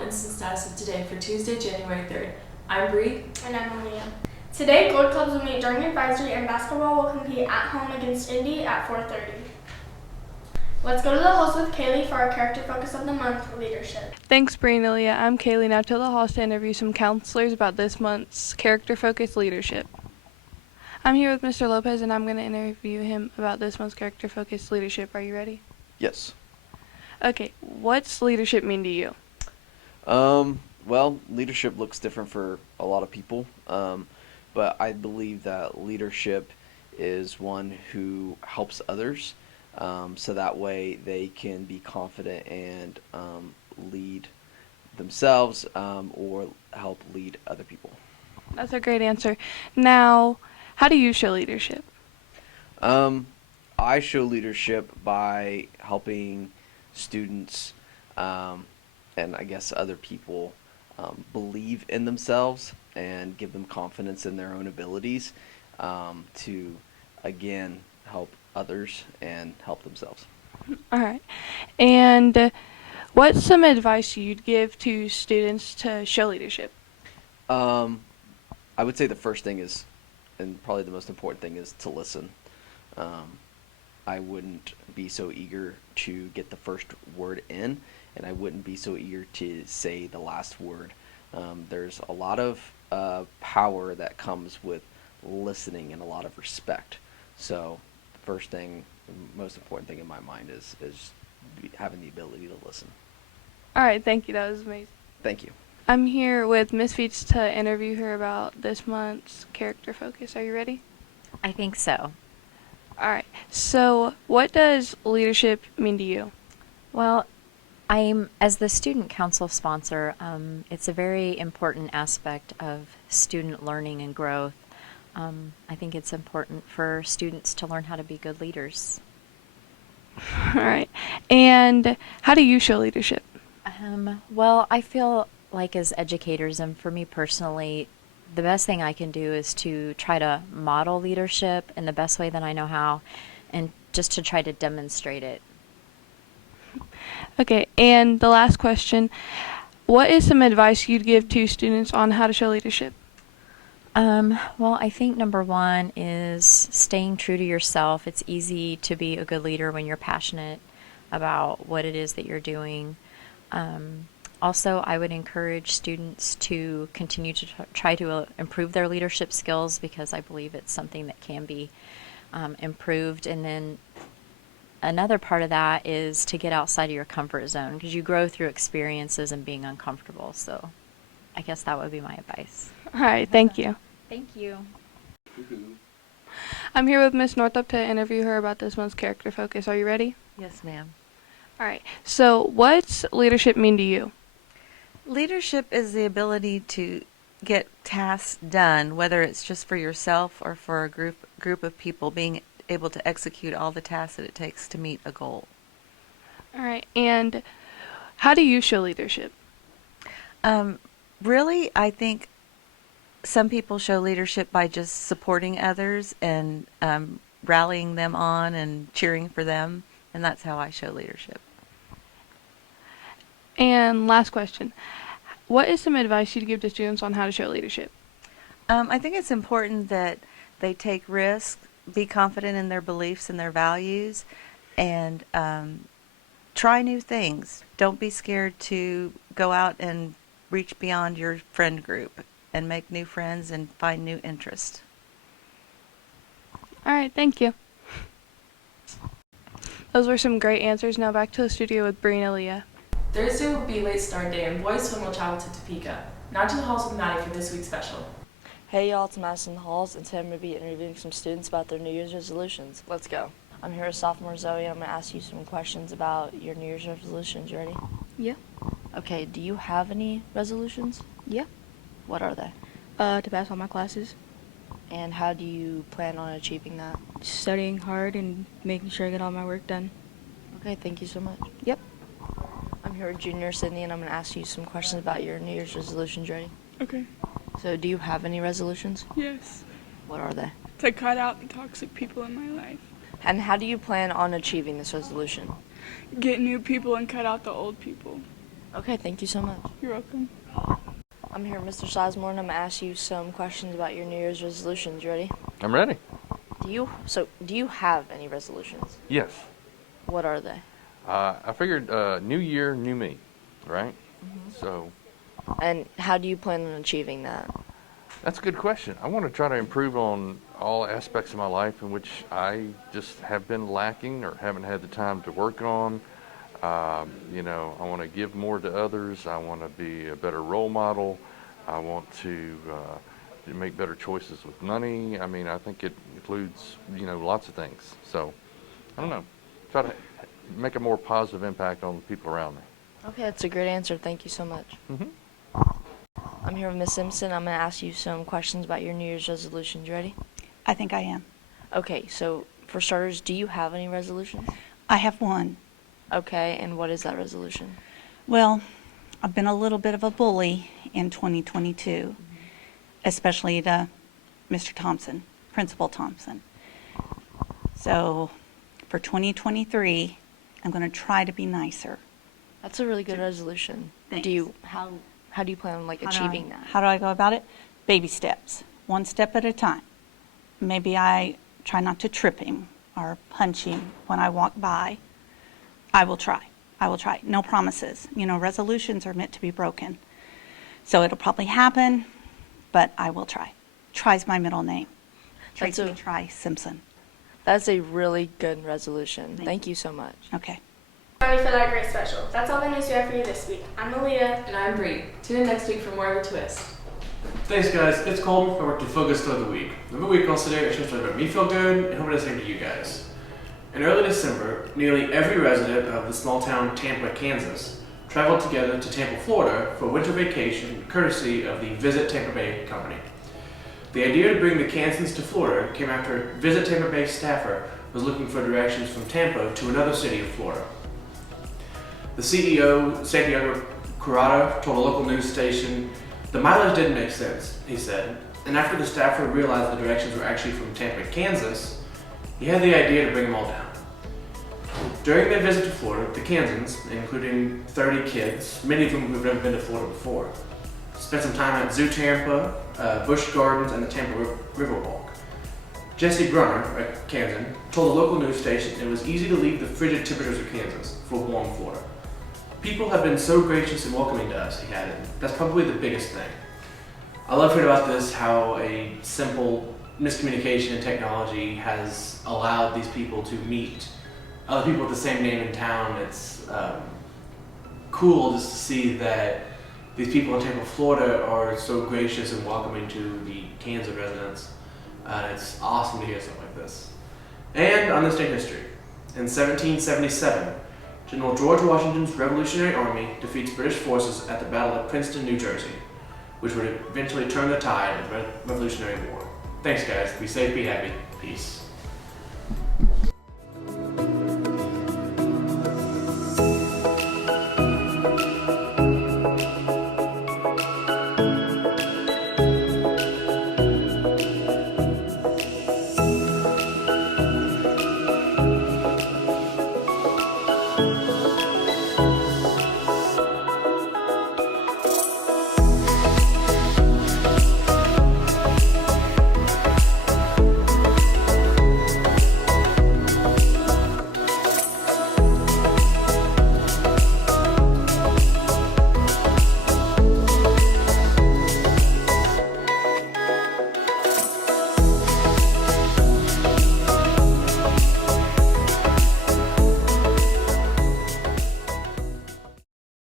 Global Instant Status of today for Tuesday, January 3rd. I'm Bree. And I'm Malia. Today, Gold Clubs will meet during advisory and basketball will compete at home against Indy at 4:30. Let's go to the halls with Kaylee for our character focus of the month, leadership. Thanks, Bree and Ilya. I'm Kaylee. Now to the halls to interview some counselors about this month's character focus leadership. I'm here with Mr. Lopez, and I'm going to interview him about this month's character focus leadership. Are you ready? Yes. Okay, what's leadership mean to you? Well, leadership looks different for a lot of people, but I believe that leadership is one who helps others, so that way they can be confident and lead themselves or help lead other people. That's a great answer. Now, how do you show leadership? I show leadership by helping students and I guess other people believe in themselves and give them confidence in their own abilities to, again, help others and help themselves. All right. And what's some advice you'd give to students to show leadership? I would say the first thing is, and probably the most important thing, is to listen. I wouldn't be so eager to get the first word in, and I wouldn't be so eager to say the last word. There's a lot of power that comes with listening and a lot of respect. So the first thing, the most important thing in my mind is having the ability to listen. All right, thank you. That was amazing. Thank you. I'm here with Miss Feets to interview her about this month's character focus. Are you ready? I think so. All right. So, what does leadership mean to you? Well, as the student council sponsor, it's a very important aspect of student learning and growth. I think it's important for students to learn how to be good leaders. All right. And how do you show leadership? Well, I feel like as educators, and for me personally, the best thing I can do is to try to model leadership in the best way that I know how, and just to try to demonstrate it. Okay, and the last question, what is some advice you'd give to students on how to show leadership? Well, I think number one is staying true to yourself. It's easy to be a good leader when you're passionate about what it is that you're doing. Also, I would encourage students to continue to try to improve their leadership skills, because I believe it's something that can be improved. And then another part of that is to get outside of your comfort zone, because you grow through experiences and being uncomfortable. So I guess that would be my advice. All right, thank you. Thank you. I'm here with Miss Northup to interview her about this month's character focus. Are you ready? Yes, ma'am. All right. So, what's leadership mean to you? Leadership is the ability to get tasks done, whether it's just for yourself or for a group of people, being able to execute all the tasks that it takes to meet a goal. All right. And how do you show leadership? Really, I think some people show leadership by just supporting others and rallying them on and cheering for them, and that's how I show leadership. And last question, what is some advice you'd give to students on how to show leadership? I think it's important that they take risks, be confident in their beliefs and their values, and try new things. Don't be scared to go out and reach beyond your friend group and make new friends and find new interests. All right, thank you. Those were some great answers. Now back to the studio with Bree and Aaliyah. Thursday will be late start day and boys swim will travel to Topeka. Now to the halls with Maddie for this week's special. Hey y'all, it's Madison Halls, and today I'm going to be interviewing some students about their New Year's resolutions. Let's go. I'm here with sophomore Zoe, and I'm going to ask you some questions about your New Year's resolutions. You ready? Yeah. Okay, do you have any resolutions? Yeah. What are they? To pass all my classes. And how do you plan on achieving that? Studying hard and making sure I get all my work done. Okay, thank you so much. Yep. I'm here with junior Sydney, and I'm going to ask you some questions about your New Year's resolutions. You ready? Okay. So do you have any resolutions? Yes. What are they? To cut out the toxic people in my life. And how do you plan on achieving this resolution? Get new people and cut out the old people. Okay, thank you so much. You're welcome. I'm here with Mr. Sizemore, and I'm going to ask you some questions about your New Year's resolutions. You ready? I'm ready. Do you have any resolutions? Yes. What are they? I figured new year, new me, right? So And how do you plan on achieving that? that's a good question. I want to try to improve on all aspects of my life in which I just have been lacking or haven't had the time to work on. I want to give more to others. I want to be a better role model. I want to make better choices with money. I mean, I think it includes, lots of things. So, I don't know. Try to make a more positive impact on the people around me. Okay, that's a great answer. Thank you so much. I'm here with Miss Simpson. I'm going to ask you some questions about your New Year's resolutions. You ready? I think I am. Okay, so for starters, do you have any resolutions? I have one. Okay, and what is that resolution? Well, I've been a little bit of a bully in 2022, especially to Mr. Thompson, Principal Thompson. So for 2023, I'm going to try to be nicer. That's a really good resolution. Thanks. How do you plan on achieving that? How do I go about it? Baby steps, one step at a time. Maybe I try not to trip him or punch him when I walk by. I will try. No promises. Resolutions are meant to be broken. So it'll probably happen, but I will try. Try's my middle name. Tracy Try Simpson. That's a really good resolution. Thank you so much. Okay. Ready for that great special. That's all the news we have for you this week. I'm Aaliyah. And I'm Bree. Tune in next week for more of a twist. Thanks guys, it's Colton. I work to Focus throughout the week. Every week I'll sit here and share stories about me feel good and hoping to same to you guys. In early December, nearly every resident of the small town Tampa, Kansas, traveled together to Tampa, Florida for a winter vacation courtesy of the Visit Tampa Bay company. The idea to bring the Kansans to Florida came after Visit Tampa Bay staffer was looking for directions from Tampa to another city of Florida. The CEO, Santiago Curado, told a local news station, "The mileage didn't make sense," he said, and after the staffer realized the directions were actually from Tampa, Kansas, he had the idea to bring them all down. During their visit to Florida, the Kansans, including 30 kids, many of whom who have never been to Florida before, spent some time at Zoo Tampa, Busch Gardens, and the Tampa Riverwalk. Jesse Brunner, a Kansan, told a local news station it was easy to leave the frigid temperatures of Kansas for warm Florida. "People have been so gracious and welcoming to us," he added. "That's probably the biggest thing." I love hearing about this, how a simple miscommunication in technology has allowed these people to meet other people with the same name in town. It's cool just to see that these people in Tampa, Florida are so gracious and welcoming to the Kansas residents. It's awesome to hear something like this. And on this day in history, in 1777, General George Washington's Revolutionary Army defeats British forces at the Battle of Princeton, New Jersey, which would eventually turn the tide of the Revolutionary War. Thanks guys, be safe, be happy, peace.